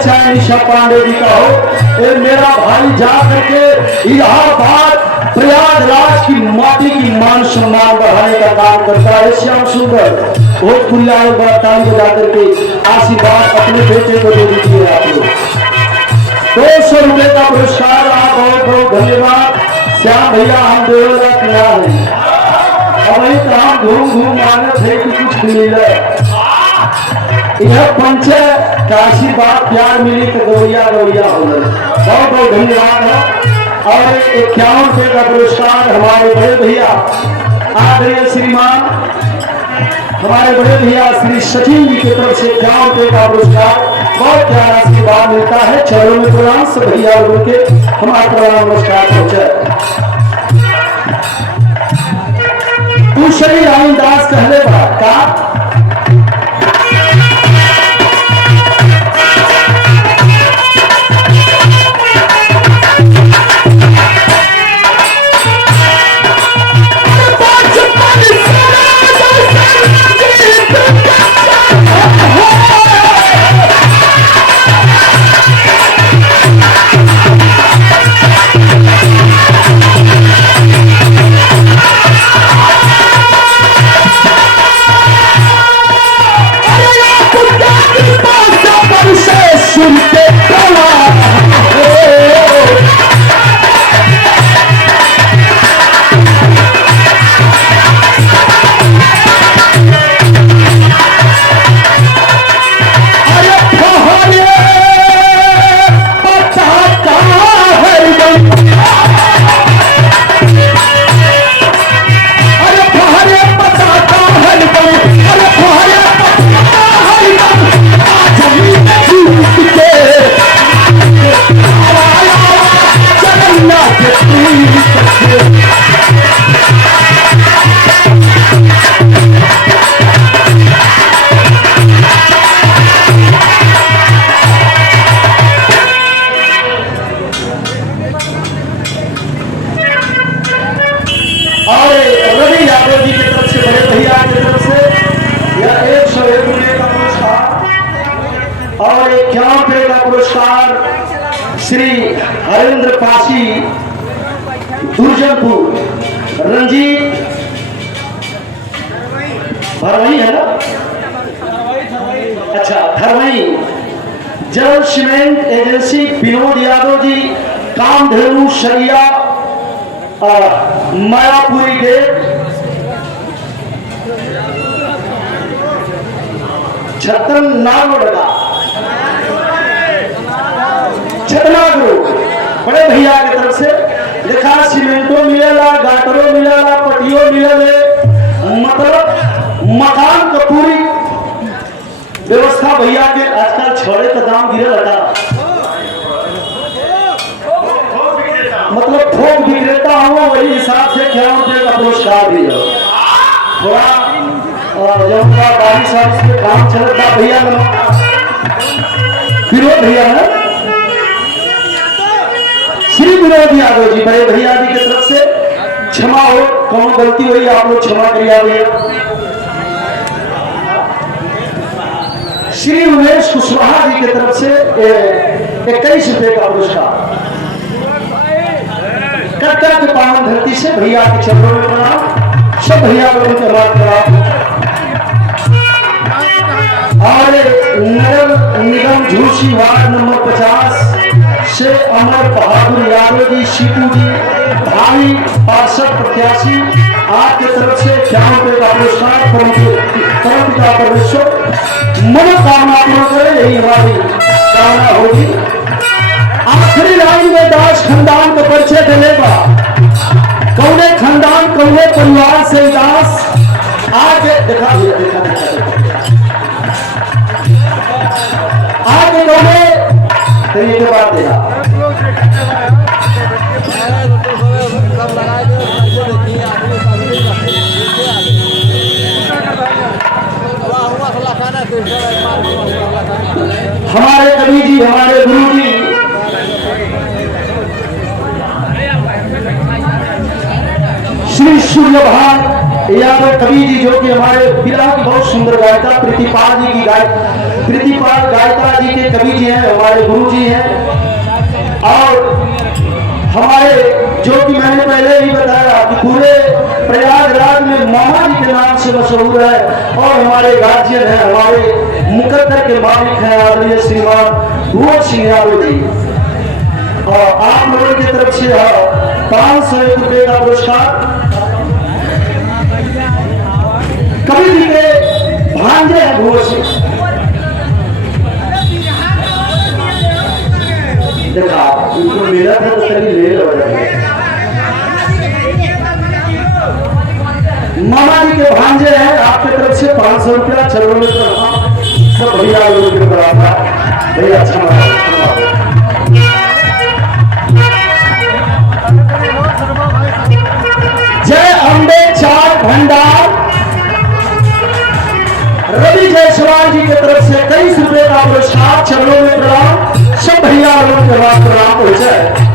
चाहे निशा पांडे जी का हो, ये मेरा भाई जा करके इलाहाबाद प्रयागराज की माटी की मान सम्मान बढ़ाने का काम करता है। श्याम सुंदर बहुत खुला बड़ा ताली बजा करके आशीर्वाद अपने बेटे को दे दीजिए। आप लोग 200 रुपए का पुरस्कार, आप बहुत बहुत धन्यवाद। श्याम भैया हम 2 लाख तैयार हैं, अब वही तो हम घूम घूम मानत है कि कुछ मिले यह पंचे का आशीर्वाद प्यार मिली तो गौरिया गौरिया हो गए। बहुत बहुत धन्यवाद है। और 51 रुपए का पुरस्कार हमारे बड़े भैया आदरणीय श्रीमान हमारे बड़े भैया श्री सचिन जी की तरफ से 51 रुपए का पुरस्कार, बहुत प्यारा आशीर्वाद मिलता है। चरणों में प्रणाम सब भैया लोगों के हमारा प्रणाम नमस्कार पहुंचे। कुशली रामदास कहले बात का और 51 रुपए का पुरस्कार श्री हरेंद्र पासी दुर्जनपुर रंजीत भरवई है ना, अच्छा थरवई जल सीमेंट एजेंसी विनोद यादव जी कामधेनु शरिया मायापुरी गेट छतन नागोडा छतना ग्रुप बड़े भैया की तरफ से लिखा सीमेंटो मिलेला, गाटरो मिलेला, पटियो मिलेले, मतलब मकान का पूरी व्यवस्था भैया के। आजकल छोड़े का दाम गिरे लगा, मतलब थोक विक्रेता हुआ वही हिसाब से 51 रुपए का पुरस्कार भी है। थोड़ा जब बारिश के काम चलता भैया विरोध भैया है श्री विनोद यादव जी बड़े भैया जी की तरफ से क्षमा हो, कौन गलती हुई आप लोग क्षमा करिए भैया। श्री उमेश कुशवाहा जी की तरफ से 21 रुपए का पुरस्कार। कट्टा के पावन धरती से भैया के चरणों में प्रणाम, सब भैया लोगों के बात करा। और नगर निगम झूसी वार्ड नंबर 50 से अमर बहादुर यादव जी सीटू जी भाई पार्षद प्रत्याशी आपकी तरफ से 51 रुपए का पुरस्कार। परम पिता परमेश्वर मनोकामना पूर्ण करे, यही हमारी कामना होगी। आखिरी लाइन में दास खानदान का परिचय देगा, कौने खानदान कौने परिवार से दास आगे देखा आगे कौने तरीके बात देगा। हमारे कवि जी हमारे गुरु जी श्री सूर्यभान यादव कवि जी जो कि हमारे विरह की बहुत सुंदर गायिका प्रीतिपाल जी की प्रीतिपाल गायिका जी के कवि जी हैं, हमारे हमारे गुरु जी हैं और हमारे जो कि मैंने पहले ही बताया कि पूरे प्रयागराज में मामा जी के नाम से मशहूर है और हमारे गार्जियन है, हमारे मुकद्दर के मालिक हैं आदरणीय श्रीमान भुवन सिंह यादव जी। और आप लोगों की तरफ से 501 रुपये का पुरस्कार कवि जी के भांजे हैं भुवन सिंह। देखा उनको मिला था तो सही ले लो। मामा जी के भांजे हैं, आपकी तरफ से 500 रुपया चलो में सब भैया लोगों के बराबर भैया अच्छा। जय अम्बे चाट भंडार रवि जायसवाल जी की तरफ से 23 रुपये का पुरस्कार चरणों में प्रणाम। सब भैया लोगों के बाद प्रणाम हो जाए।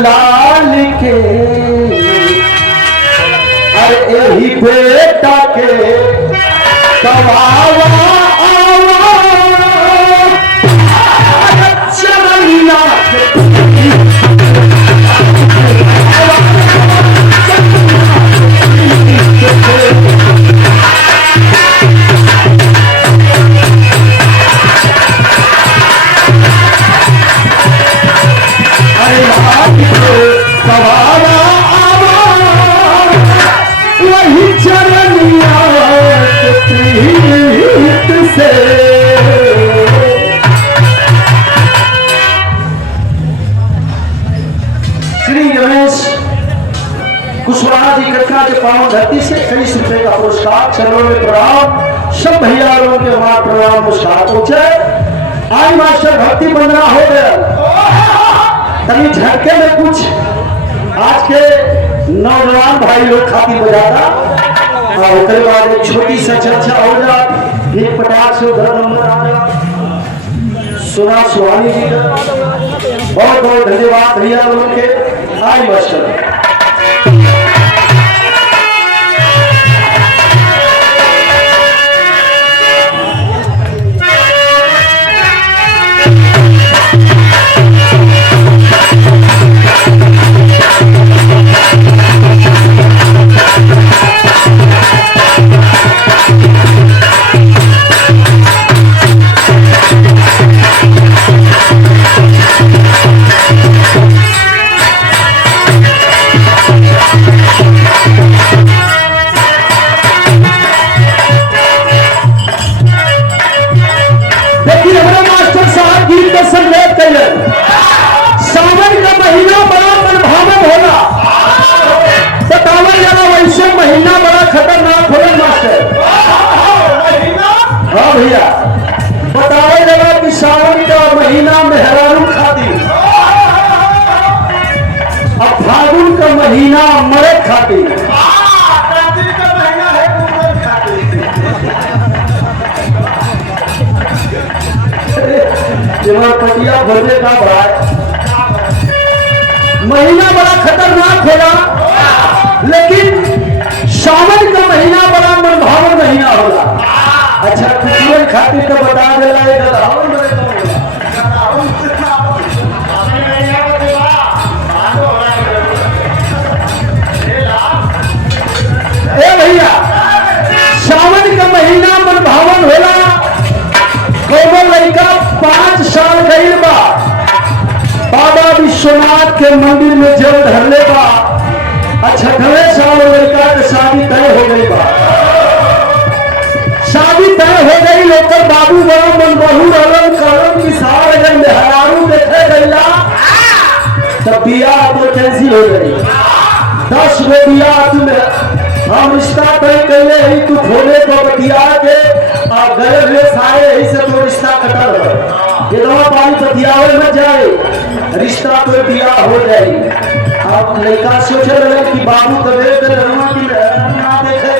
लाल के अरे ही बेटा के कवावा आवा चरनिया कुशवाहा जी घटना के पावन धरती से 23 रुपये का पुरस्कार चरणों में प्रणाम। सब भैया लोगों के हमारा प्रणाम पुरस्कार पहुंचे। आज मास्टर भक्ति बंदना हो गया तभी झटके में कुछ आज के नौजवान भाई लोग खाती बजाता और उसके बाद एक छोटी सा चर्चा हो जा, एक पटाख से उधर नंबर आ जा। सुना सुहानी जी का बहुत बहुत धन्यवाद भैया लोगों के। आज मास्टर सावन का महीना बड़ा मनभावन होला, बतावा जरा वैसे महीना बड़ा खतरनाक होला मास्टर। हाँ भैया बतावा जरा कि सावन का महीना मेहरारू खाती अब फागुन का महीना मरे खाती पटिया भरने का बड़ा महीना बड़ा खतरनाक होगा, लेकिन सावन का महीना बड़ा मनभावन महीना होगा। अच्छा खुशियों खातिर तो बता दे रहा है विश्वनाथ के मंदिर में जल ढरले बा। अच्छा 18 साल लड़का के शादी तय हो गई बा। शादी तय हो गई, लोकर बाबू बड़ा मन बहू रहलन करम विशाल अगर मेहरारू देखे गईला तब बियाह तो कैंसिल हो गई। 10 गो बियाह तुम्हें हम रिश्ता तय कैले ही तू खोले तो बतिया के गए हुए सारे यही से तो रिश्ता कटल है। ये दवा पानी बतियावे न जाए, रिश्ता तो बियाह हो जाए। अब लड़का सोचे रहे कि बाबू कबे के रहुआ की ना देखे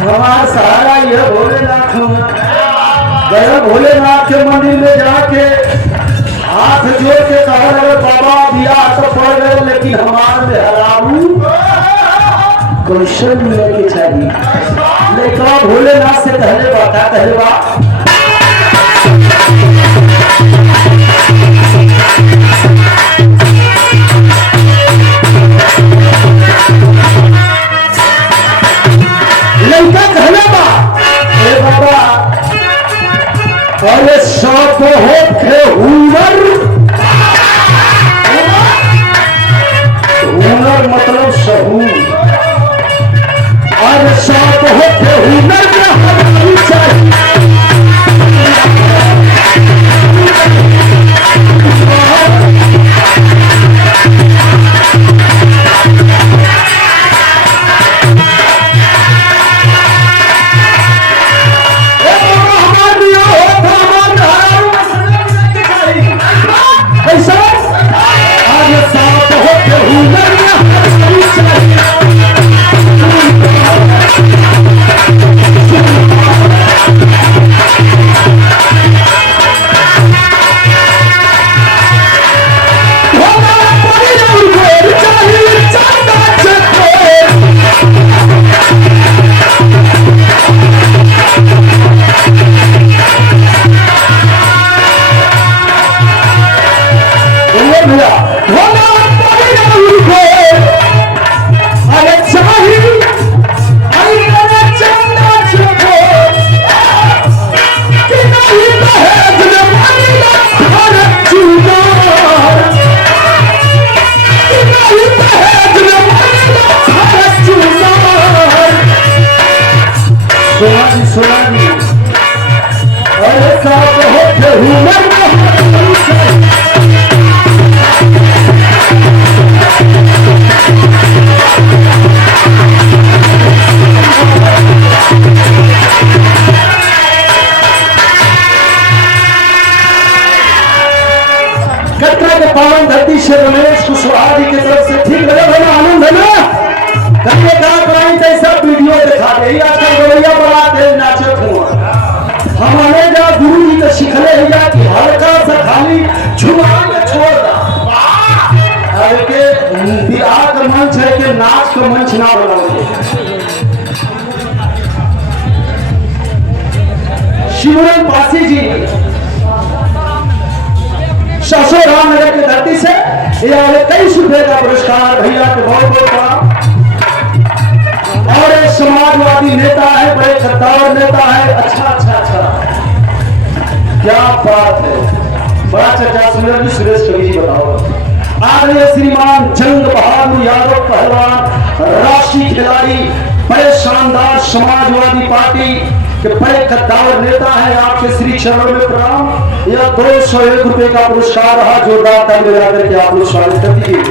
हमारा सहारा यह भोलेनाथ गए। भोलेनाथ के मंदिर में जाके हाथ जोड़ के कह रहे बाबा बियाह तो पड़ गए लेकिन हमारे में हरारू क्वेश्चन मिले के चाहिए। लेकिन भोलेनाथ से पहले बात पहले बात लड़का कहले बा ए बाबा अरे सब होखे हुनर, हुनर मतलब सहूर। अरे सब होखे हुनर में हमारी चाहिए। रमेश कुशवाहा जी की तरफ से ठीक लगे आनंद है ना। कभी ऐसा वीडियो दिखा दे आजकल गवैया बड़ा तेज नाचत हुआ। हमारे जा गुरु जी तो सिखले है कि हल्का सा खाली झुमा के छोड़ दा। अरे के बिहार का मंच है कि नाच का मंच ना बनाओगे। शिवरन पासी जी ससुर रामनगर की धरती से ये 23 रुपए का पुरस्कार भैया के बहुत बहुत बड़ा। और एक समाजवादी नेता है, बड़े गद्दार नेता है। अच्छा क्या बात है, बड़ा चर्चा सुन सुरेश कवि जी बताओ। आदरणीय श्रीमान जंग बहादुर यादव पहलवान, राष्ट्रीय खिलाड़ी, बड़े शानदार समाजवादी पार्टी के बड़े गद्दार नेता है। आपके श्री चरणों में प्रणाम। यह 201 रुपए का पुरस्कार रहा। जोरदार ताली बजा करके आप लोग स्वागत कर दीजिए।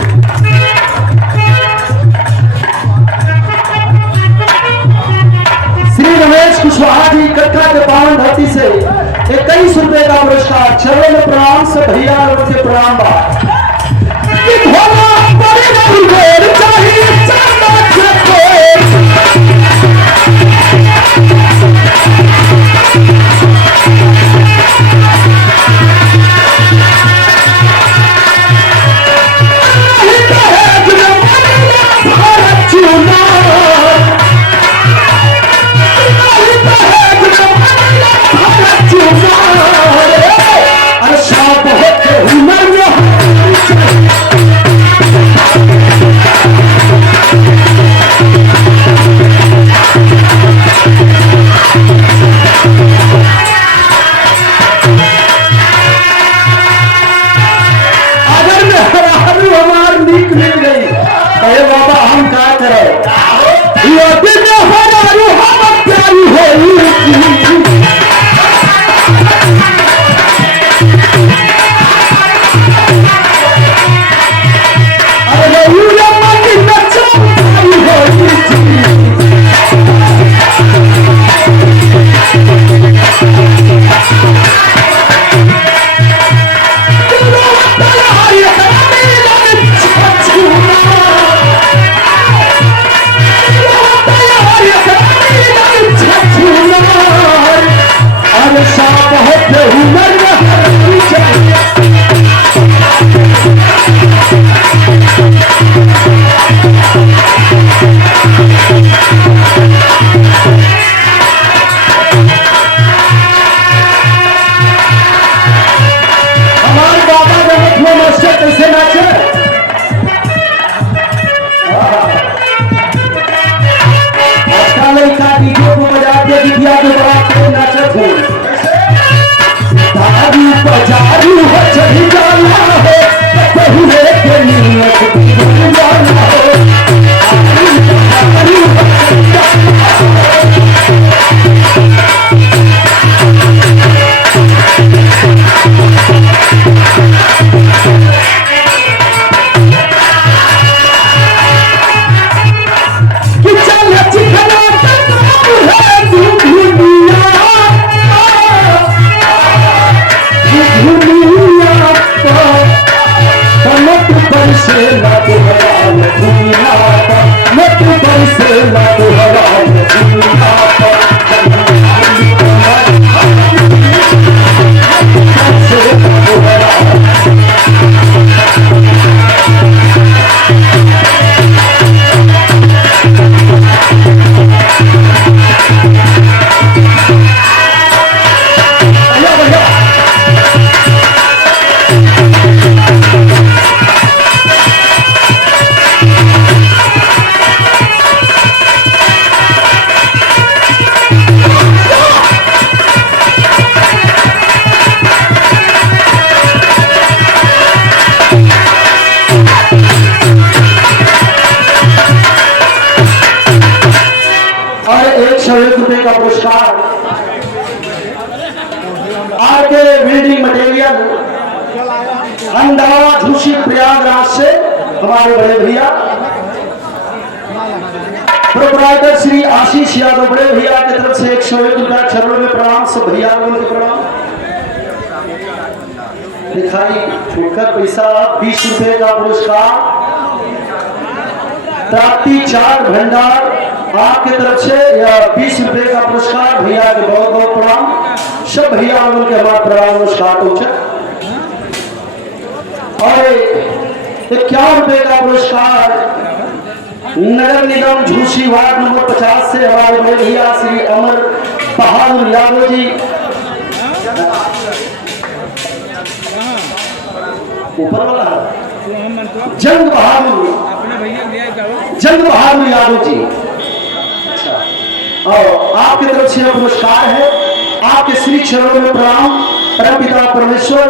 श्री रमेश कुशवाहा जी कटरा के पावन धरती से 21 रुपए का पुरस्कार। चरणों में प्रणाम से भैया लोग के प्रणाम बा। ₹101 का पुरस्कार RK building material Ahmedabad Jhusi Prayagraj से हमारे बड़े भैया प्रोपराइटर श्री आशीष यादव बड़े भैया की तरफ से ₹101 चरणों में प्रणाम। सब भैया के प्रणाम। दिखाई छोड़कर पैसा ₹20 का पुरस्कार प्राप्ति चार भंडार आपकी तरफ से ₹20 का पुरस्कार भैया के बहुत बहुत प्रणाम। सब भैया के हमारा प्रणाम नमस्कार पहुंचा। और ₹51 का पुरस्कार नगर निगम झूसी वार्ड नंबर 50 से हमारे बड़े भैया श्री अमर बहादुर यादव जी ऊपर वाला जंग बहादुर यादव जी। अच्छा और आपकी तरफ से पुरस्कार है। आपके श्री चरणों में प्रणाम। परम पिता परमेश्वर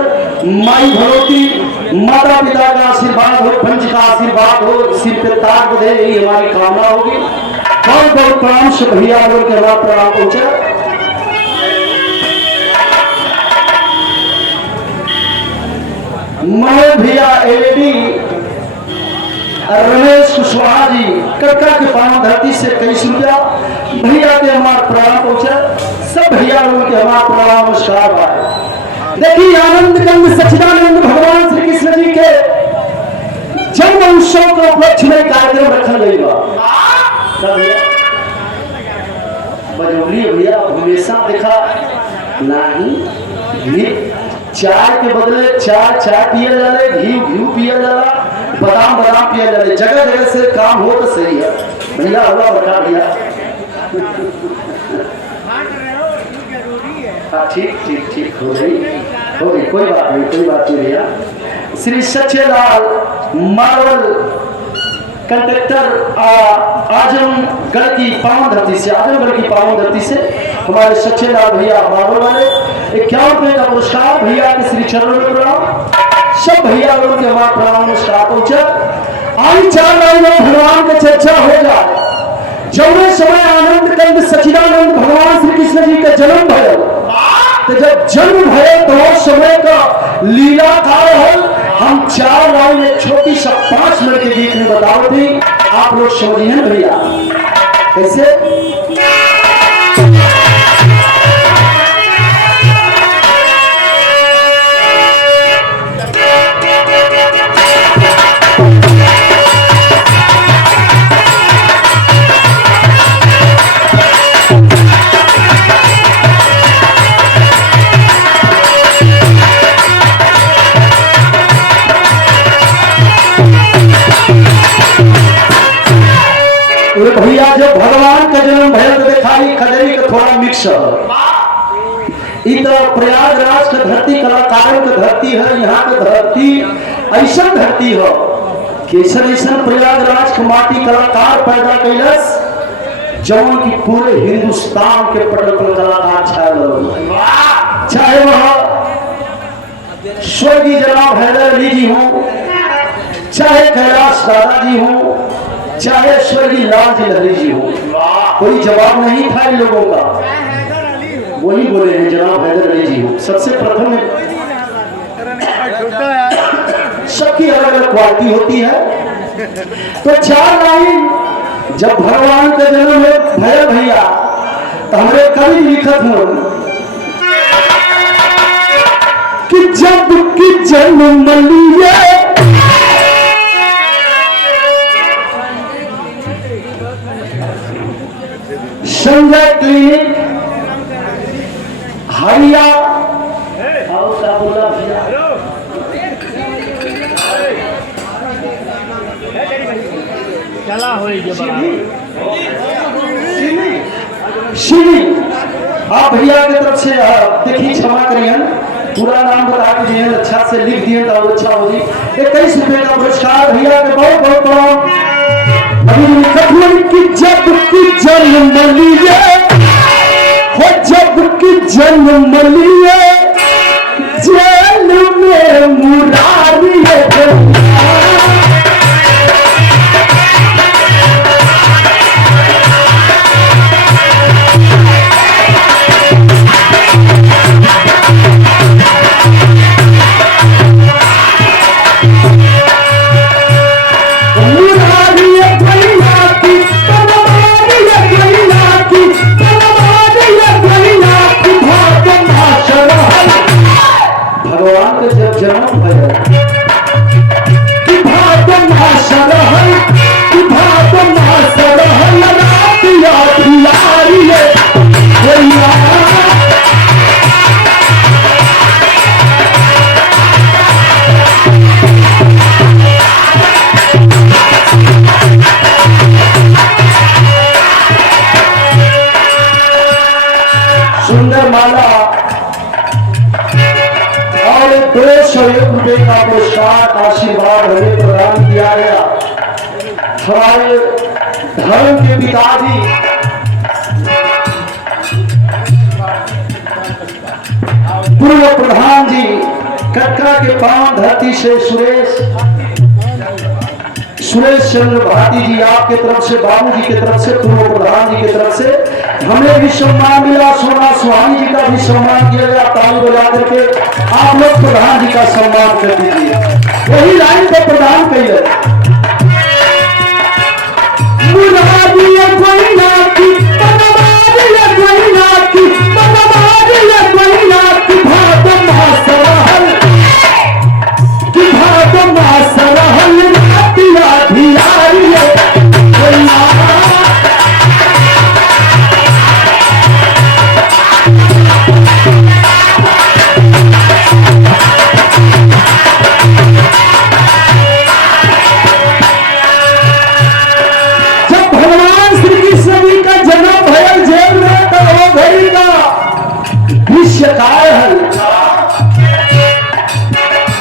माई भगवती माता पिता का आशीर्वाद हो, पंच का आशीर्वाद हो, सिर पे ताज दे, यही हमारी कामना होगी। बहुत बहुत प्रणाम। सब भैया के हमारा प्रणाम पहुंचा। मनोज भैया एलईडी रमेश कुशवाहा जी कटका के पावन धरती से ₹23 भैया के हमारा प्रणाम पहुंचा। सब भैया के हमारा प्रणाम नमस्कार भाई। देखिए आनंद कंद सच्चिदानंद भगवान श्री कृष्ण जी के जन्म उत्सव के उपलक्ष्य में कार्यक्रम रखा गया बजौली भैया हमेशा देखा नहीं चाय के बदले चाय पिया जाए, घी पिया जाला, बादाम पिया जाए। जगह जगह से काम हो तो सही है भैया। हुआ बता दिया ठीक हो गई कोई बात नहीं भैया। श्री सच्चेलाल मार्वल कंडक्टर आजमगढ़ की पावन धरती से हमारे सच्चेलाल भैया मार्वल वाले ₹51 का पुरस्कार भैया के श्री चरणों में प्रणाम। सब भैया लोग के हमारा प्रणाम नमस्कार पहुंचा। आई 4 लाइन में भगवान की चर्चा हो जाए। जौने समय आनंद कंद सच्चिदानंद भगवान श्री कृष्ण जी का जन्म भयो, तो जब जन्म भयो तो समय का लीला था। हम 4 लाइन एक छोटी सा 5 मिनट के बीच में बताओ थी, आप लोग समझिए भैया कैसे। जब भगवान का जन्म भयल तो देखा खजरी का थोड़ा मिक्स तो प्रयागराज का धरती कलाकारों की धरती है। यहाँ की धरती ऐसा धरती हो कि ऐसा प्रयागराज के माटी कलाकार पैदा कैलस जौन की पूरे हिंदुस्तान के पटल पर कलाकार चाहे वह स्वर्गीय जनाब हैदर अली जी हो, चाहे कैलाश दादा जी हो, चाहे स्वर्गीय लाल जी लहरी जी हो, कोई जवाब नहीं था इन लोगों का। वही बोले हैं जनाब हैदर अली जी हो। सबसे प्रथम सबकी अलग अलग क्वालिटी होती है। तो 4 लाइन जब भगवान का जन्म भैया भैया तो हमारे कवि लिखत हो कि जब की जन्म लिए संजय क्लिनिक हरिया शिवी आप भैया की तरफ से देखिए क्षमा करिए पूरा नाम बता के दिए अच्छा से लिख दिए तो अच्छा हो जी। 21 रुपए का पुरस्कार भैया के बहुत बहुत बड़ा। अभी कठिन की जब की जन्म लिए हो जब की जन्म लिए जेल में मुरारी सुंदर माला और 201 रुपए का पुरस्कार आशीर्वाद हमें प्रदान किया गया। हमारे धर्म के पिताजी पूर्व प्रधान जी कटरा के पावन धरती से सुरेश चंद्र भारती जी आपके तरफ से, बाबू जी की तरफ से, पूर्व प्रधान जी की तरफ से हमें भी सम्मान मिला। सोना सुहानी जी का भी सम्मान किया गया। ताली बजा करके आप लोग प्रधान जी का सम्मान कर दीजिए। वही लाइन को प्रदान करिए।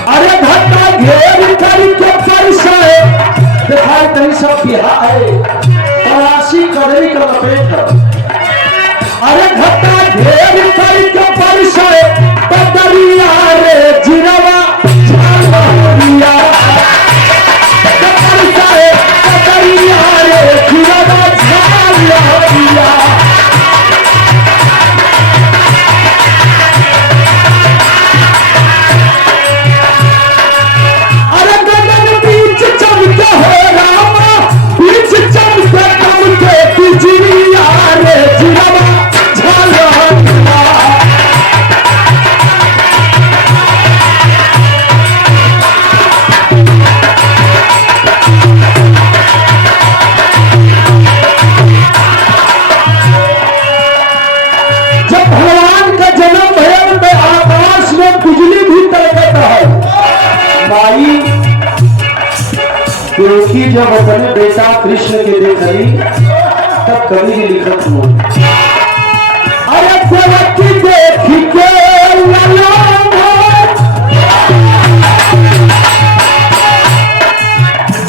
अरे धक्का घेर करके परिचय दिखाई तरी सब बिहार है तलाशी कदरी का लपेट है। अरे धक्का घेर करके परिचय कदरिया रे जिरवा झालिया परिचय कदरिया रे जिरवा झालिया। देवकी जब अपने बेटा कृष्ण के देखी तब कभी भी लिखत हूँ। अरे देवकी देखी के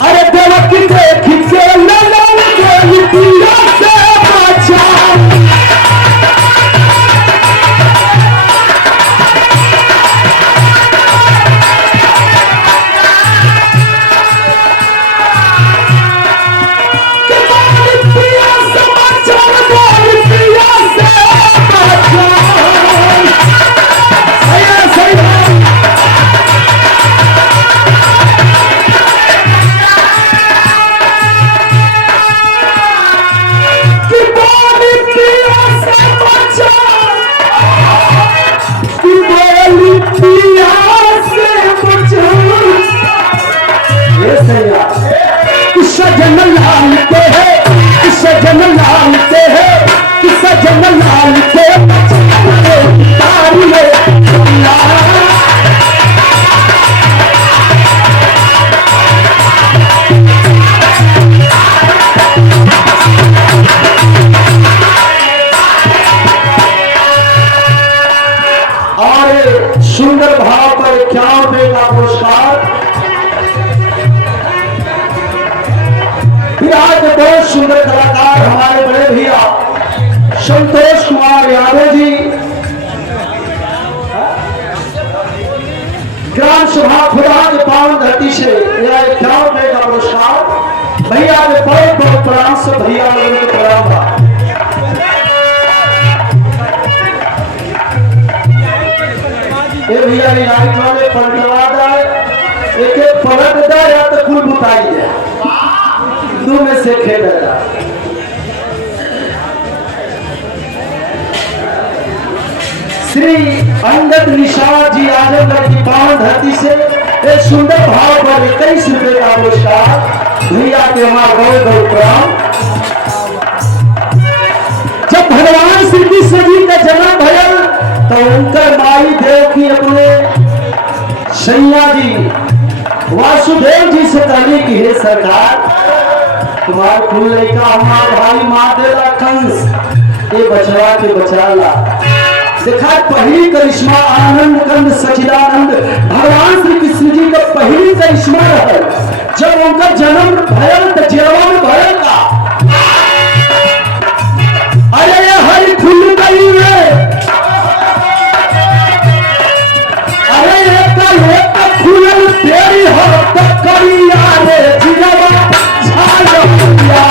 अरे देवकी देखी के लिपिया से बचा सजन लालते हैं, सजन लालते हैं, सजन लालते तारी और सुंदर भाव पर 51 रुपए का पुरस्कार बिहार के बहुत सुंदर कलाकार हमारे बड़े भैया संतोष कुमार यादव जी, ग्राम सभा खुदा के पावन धरती से यह 51 रुपए का पुरस्कार भैया के बहुत बहुत प्रणाम से भैया लोगों के प्रणाम बा। ये भैया लाइट वाले पलटवा दे, एक एक पलट दे या तो कुल बुताई दे, दो में से खेलेगा। श्री अंगद निषाद जी आजमगढ़ की पावन धरती से एक सुंदर भाव पर 21 रुपए का पुरस्कार भैया के हमारा बहुत बहुत प्रणाम। जब भगवान श्री कृष्ण जी का जन्म भयल तो उनकर माई देव की अपने सैया जी वासुदेव जी से कहने की हे सरकार तुम्हारे फूल लड़का हमारा भाई मार देला कंस ये बचवा के बचाला। देखा पहली करिश्मा आनंद कंद सचिदानंद भगवान श्री कृष्ण जी का पहली करिश्मा है जब उनका जन्म भयल तो जेवा में भयल का अरे ये हरी फूल गई है अरे एक फूल तेरी हो तो करिया रे जिरवा झालिया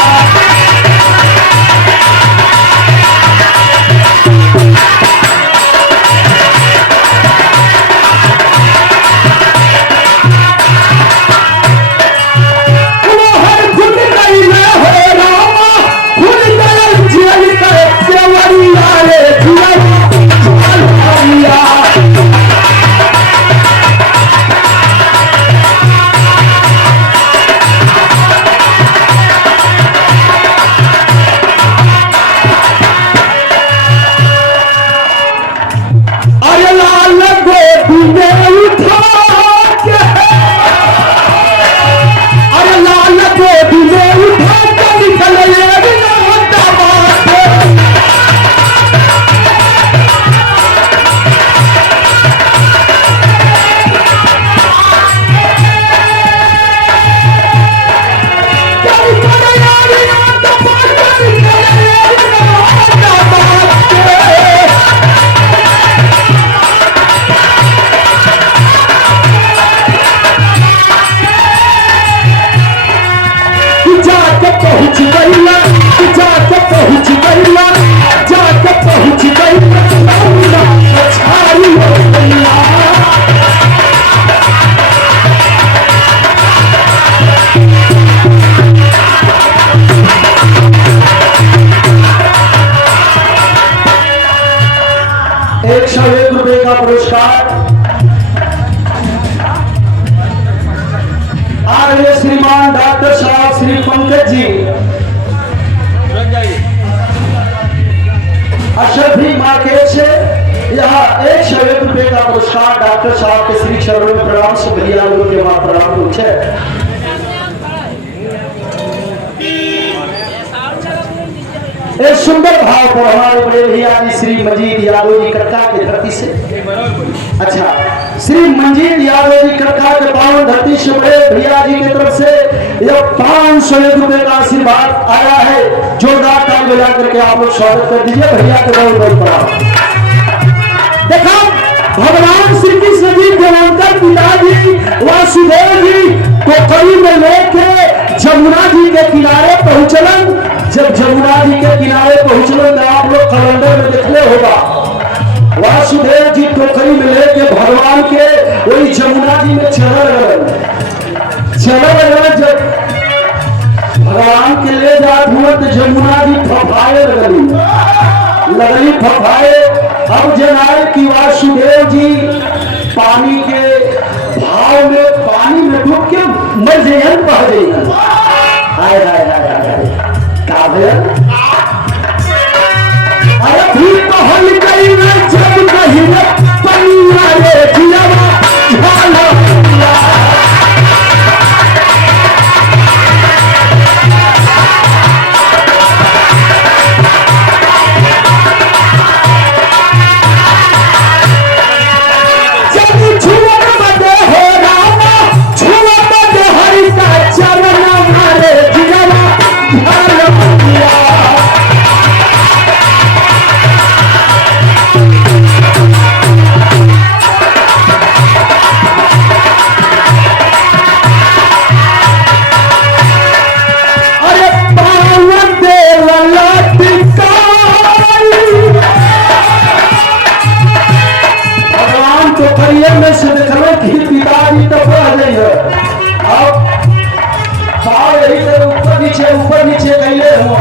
₹101 का पुरस्कार आर्य श्रीमान डॉक्टर साहब श्री पंकज जी अशरफी मार्केट से यहाँ ₹101 का पुरस्कार डॉक्टर साहब के श्री चरणों में प्रणाम से भैया लोग के वहां प्रणाम पूछे एक सुंदर भाव को हमारे बड़े भैया जी श्री मंजीत यादव जी कटका की धरती से, अच्छा श्री मंजीत यादव जी कटका के पावन धरती से बड़े भैया जी की तरफ से यह 501 रुपए का आशीर्वाद आया है। जोरदार ताली बजा करके आप लोग स्वागत कर दीजिए भैया के बहुत बहुत बड़ा। देखा भगवान श्री कृष्ण जी देवंकर पिताजी वासुदेव जी पोखरी में लेके जमुना जी के किनारे पहुंचलन। जब जमुना जी के किनारे पहुंचलन तो आप लोग कैलेंडर में देखले होगा, वासुदेव जी टोकरी में लेके भगवान के वही जमुना जी में चल जब भगवान के ले जात हुए तो जमुना जी फफाए लगली फफाए। अब जनाए कि वासुदेव जी पानी के भाव में पानी में डूब के मर जाइए बह जाइए। हाय हाय हाय हाय का भैया अरे भी तो हल कई ना जब कहीं ना पन्ना रे जियावा झाला में से देखलो कि पिताजी तो बढ़ गई है। अब पाँव यही से ऊपर नीचे कैले हो,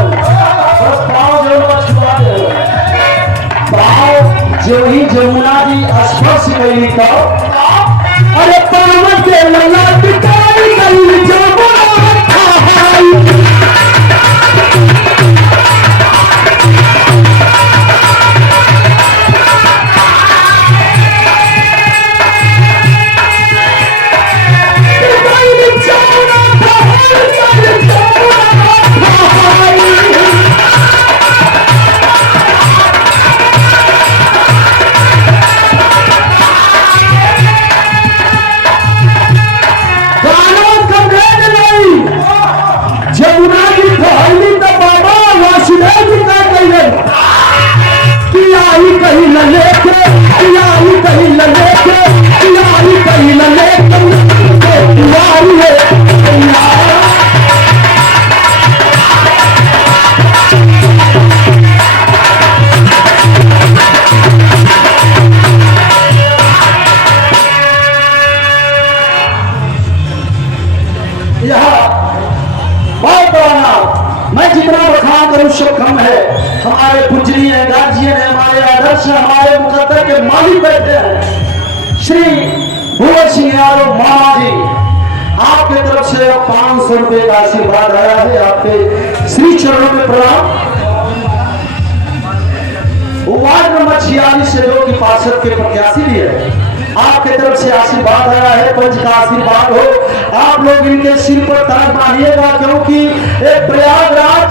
बस पाँव जो छुआ दे पाँव जो ही जमुना जी स्पर्श कैली तो अरे पावन के लला पिटाई कैली जमुना खाई। कहीं न लेके कहीं न लेके कहीं न लेके तुम्हारी है बहुत बड़ा। मैं जितना बखान करूं सब कम है। हमारे पूजनीय गार्जियन है, हमारे आदर्श हमारे मुकद्दर के मालिक बैठे हैं श्री भुवन सिंह यादव मामा जी, आपके तरफ से 500 रुपए का आशीर्वाद आया है। आपके श्री चरणों में प्रणाम। वार्ड नंबर 46 से जो कि पार्षद के प्रत्याशी भी है, आपके तरफ से आशीर्वाद आया है। पंच का आशीर्वाद हो, आप लोग इनके सिर पर ताज बांधिएगा, क्योंकि एक प्रयागराज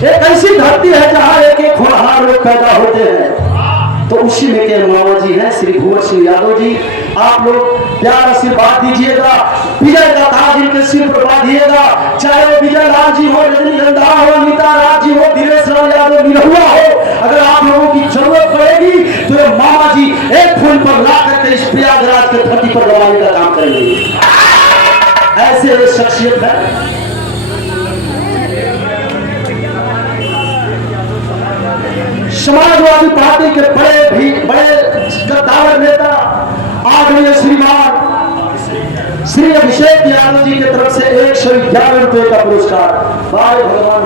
एक ऐसी धरती है जहां एक एक होनहार लोग पैदा होते हैं। तो उसी में के मामा जी हैं श्री भुवन सिंह यादव जी। आप लोग प्यार आशीर्वाद दीजिएगा, विजय का ताज इनके सिर पर बांधिएगा। चाहे वो विजय लाल जी हो, रजनीगंधा हो, अनिता राज जी हो, दिनेश लाल यादव निरहुआ हो, अगर आप लोगों की जरूरत पड़ेगी तो ये मामा जी एक फोन पर ला करके इस प्रयागराज के धरती पर दबाने का काम करेंगे। ऐसे शख्सियत है। समाजवादी पार्टी के बड़े कद्दावर नेता आदरणीय श्रीमान श्री अभिषेक यादव जी की तरफ से 111 रुपए का पुरस्कार। भाई भगवान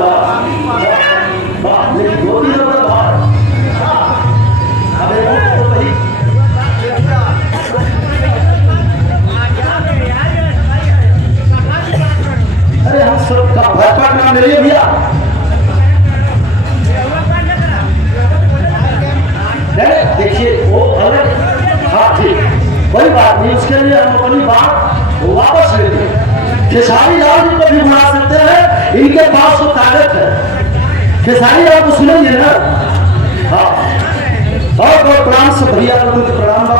लेकिन 2-3 नंबर बाहर अरे हम सब का भाजपा का नाम ले भैया। देखिए वो अलग, हाँ ठीक, कोई बात नहीं, उसके लिए हम अपनी बात वापस ले लें। खेसारी लाल जी को भी बुला सकते हैं, इनके पास तो ताकत है। खेसारी आपको सुनेंगे ना। हाँ और प्रणाम से भैया प्रणाम बा।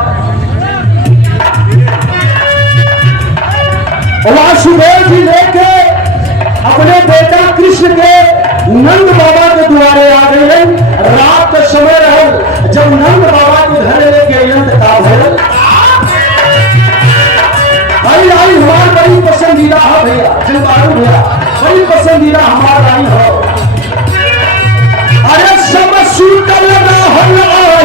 वासुदेव जी लेके अपने बेटा कृष्ण के नंद बाबा के द्वारे आ गए। रात का समय रहल जब नंद बाबा के घर लेके यंत का भरल भाई आई हमार बड़ी पसंदीदा है भैया जलवायु भैया बड़ी पसंदीदा हमार आई हो। अरे सब सूतल रहल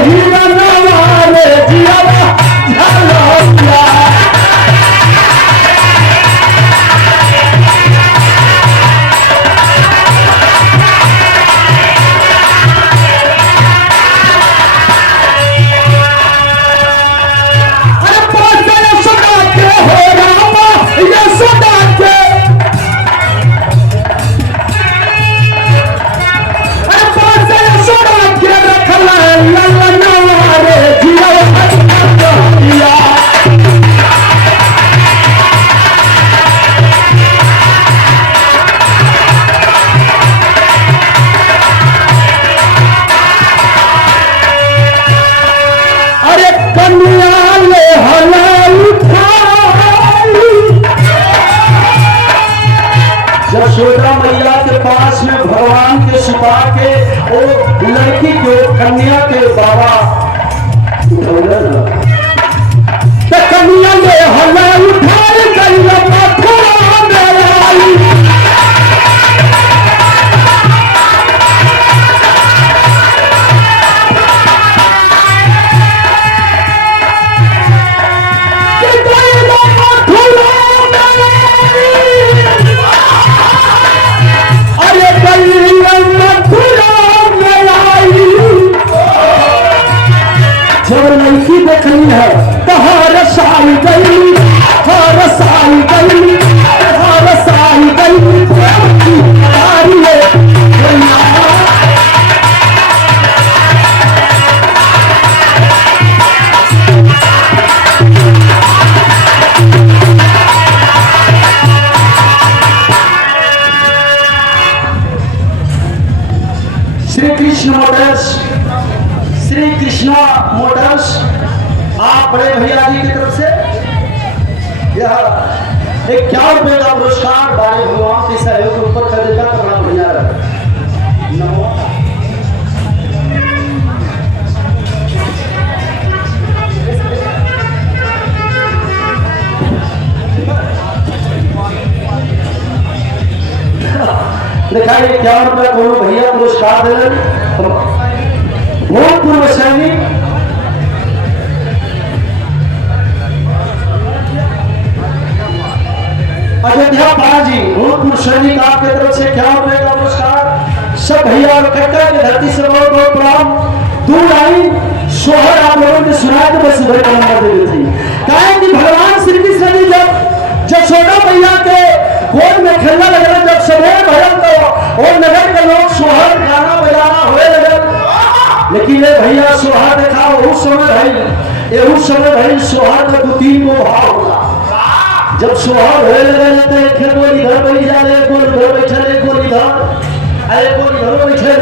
हीरा नवारे जियावा झलौला। यशोदा मैया के पास में भगवान के सुता के वो लड़की के कन्या के बाबा कन्या ले हला उठाए जब लड़की देखनी है तो हर साल गई हर साल गई हर साल गई श्री कृष्ण मोटर्स श्री कृष्णा मोटर्स आप बड़े भैया जी की तरफ से यह 51 रुपए का पुरस्कार बारे भगवान के सहयोग के ऊपर कर देता तो बड़ा बढ़िया रहा। देखा 51 रुपए को भैया पुरस्कार दे भूतपूर्व सैनिक अयोध्या बालाजी भूतपूर्व सैनिक आपके तरफ से 51 रुपए का पुरस्कार। सब भैया और कक्का की धरती से बहुत बहुत प्रणाम। दूर आई सोहर आप लोगों ने सुनाया तो बस सुबह का नंबर दे दी थी। कहा कि भगवान श्री कृष्ण जी जब यशोदा मैया के गोद में खेलने लगे जब सवेर भरल तो और नगर के लोग सोहर गाना बजाना होने लगे। लेकिन ये भैया सोहर देखा उस समय भाई सोहर का 2-3 गो भाव होगा। जब सोहर होने लगे तो एक गोल इधर बैठ जाए एक गोल इधर बैठे एक गोल इधर बैठे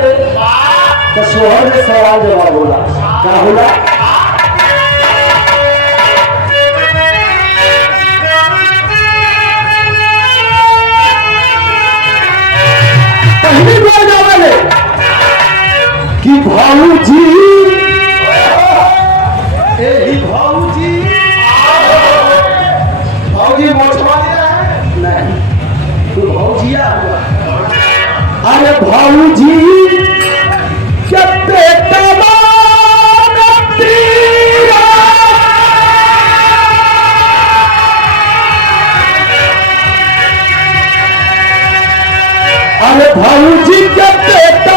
तो सोहर में सवाल जवाब होला क्या होला। पहली बार जावे कि भाऊजी भाऊजी मोटवा नहीं तू भाऊजिया अरे भाऊजी क्या बेटा अरे भाऊजी क्या बेटा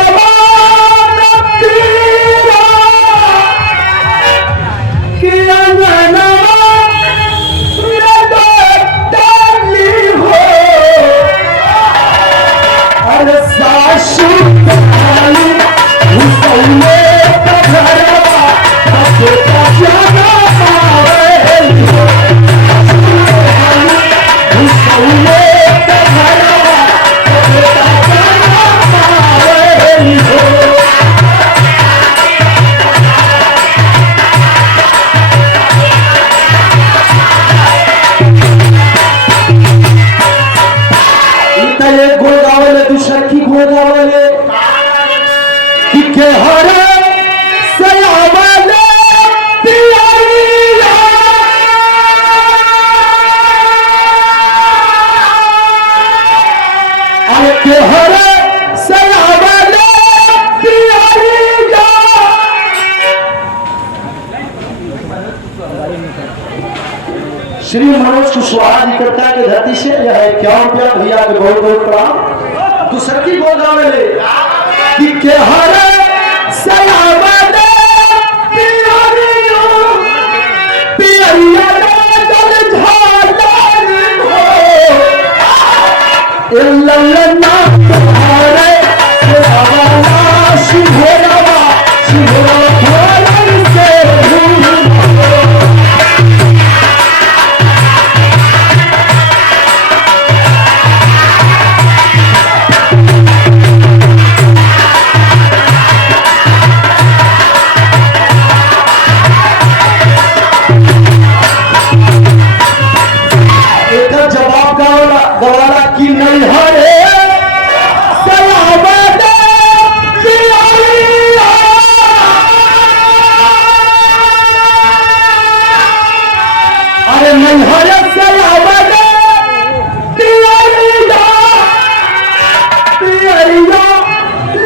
कुशवाहा निकटता के धरती से यह है क्या रुपया भैया के बहुत बहुत प्रणाम। दूसर की बोल रहा मेरे कि के हरे सलामत पियरिया पियरिया दल झालर हो इल्लल्लाह हरे सलामत शिवरावा शिवरावा से गवाला की नहीं हरे सलामत पियरिया अरे नहीं हरे सलामत पियरिया पियरिया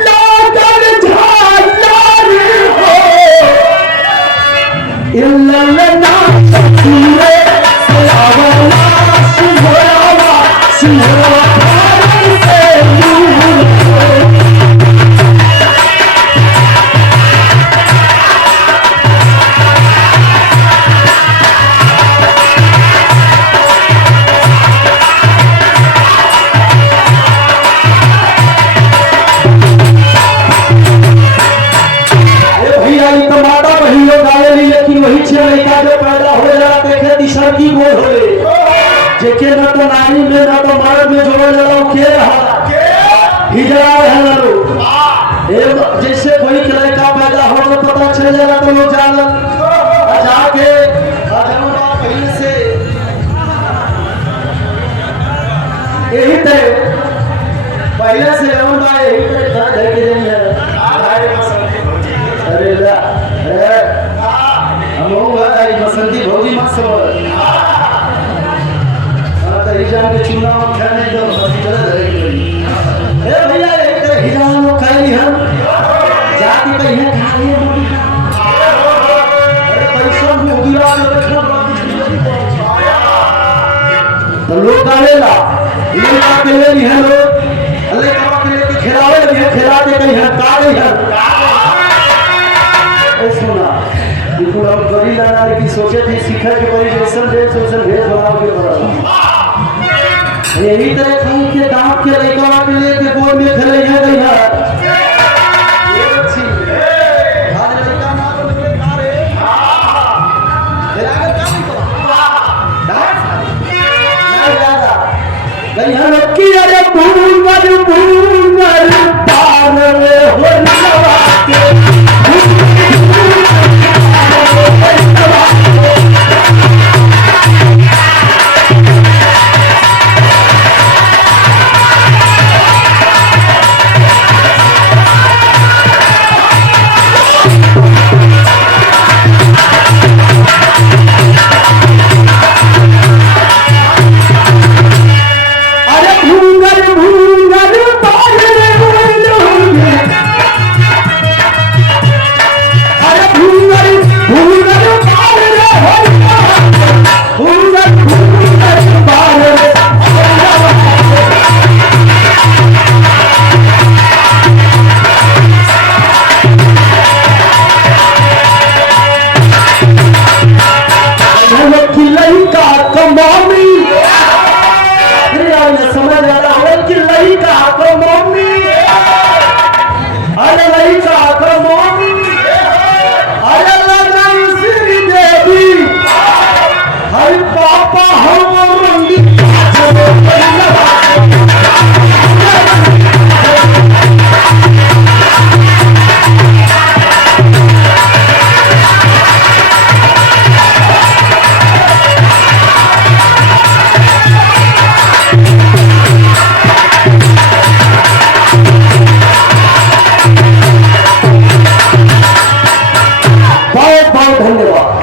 लागल झालर हो इल्लल्लाह सखीरे सलामत शिवरावा लेकिन वही छे लड़का जो पैदा हो जाला देखे तीसरा की बोल होले जेके न तो नारी में न तो मर्द में जोड़ लड़ाओ के रहा हिजरा है लो जैसे कोई लड़का पैदा हो तो पता चल जाला तो लोग जान जाके जमुना पहले से यही तरह पहले से जमुना यही तरह धर के नहीं है अरे ला बसंती भौजी मत समझ हिजान के चुनाव खाने दो ए भैया एक हिजान लोग खाई हम जाति पे है खाली अरे पैसा में उगिरा तो लोग डालेला लेला के ले है लोग अल्लाह का के ले खिलावे भी खिलाते कहीं है काले है ए सुना बिल्कुल हम गरी लाना की सोचे थी सीखा के कोई जैसन भेज बनाओ के बड़ा यही तरह खून के दांत के लड़का के लिए के बोल में खेले है गई है ये अच्छी आज लड़का ना तो निकले खा रे तेरा का नहीं तो नहीं ज्यादा गई है लोग की अरे भूंगर पार में हो नवा के बहुत बहुत धन्यवाद।